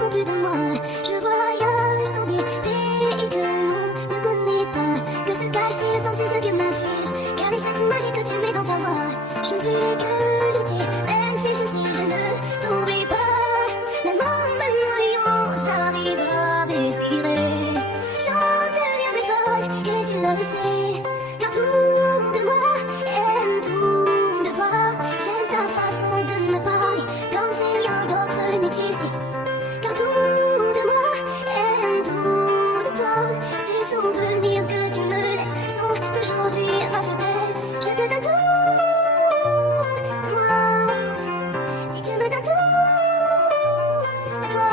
réponds plus de moi. Je voyage dans des pays que l'on ne connaît pas. Que se cache-t-il dans ces yeux qui m'infligent? Quelle est cette magie que tu mets dans ta voix? Je ne fais que lutter, même si je sais je ne t'oublie pas. Même en me noyant, j'arrive à respirer. J'en deviendrai folle et tu le sais. Car tout de moi aime tout de toi. J'aime ta façon de me parler comme si rien d'autre n'existait. Car tout de moi aime tout de toi. Ces souvenirs que tu me laisses sont aujourd'hui ma faiblesse. Je te donne tout de moi. Si tu me donnes tout de toi.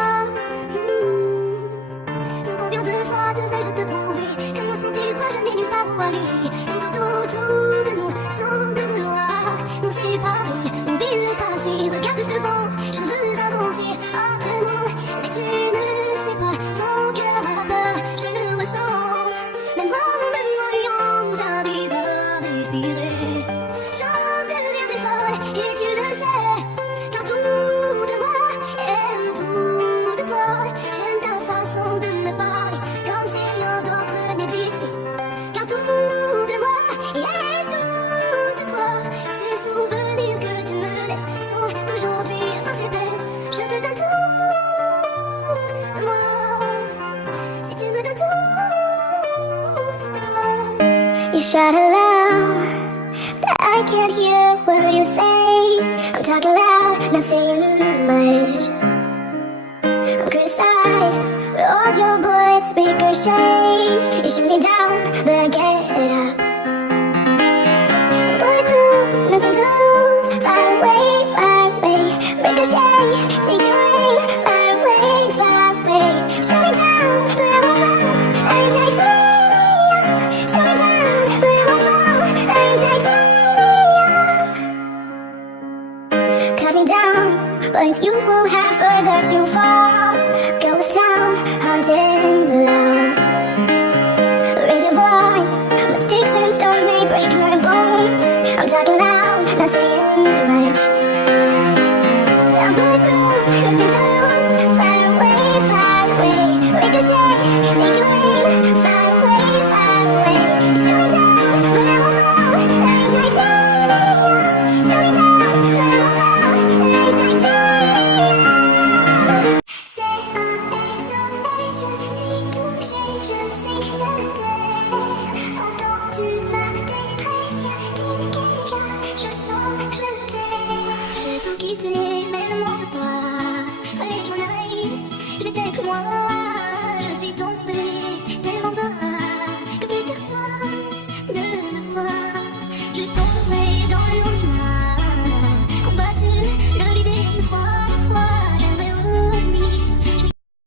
Combien de fois devrais-je te prouver que moi sans tes bras je n'ai nulle part où aller? Tout autour de nous semble vouloir nous séparer. Oublie le passé, regarde devant, je veux avancer lentement. Mais tu ne sais pas, ton cœur a peur, je le ressens. Même en me noyant, j'arrive à respirer. J'en deviendrai folle et tu le sais. Car tout de moi aime tout de toi. J'aime ta façon de me parler comme si rien d'autre n'existait. Car tout de moi aime tout de toi. Ces souvenirs que tu me laisses sont aujourd'hui ma faiblesse. Je te donne tout de moi. Si tu me donnes tout de toi. You shout aloud, but I can't hear a word you say. I'm talking loud, not saying much. I'm criticized, but all your bullets ricochet. You shoot me down, but I get up.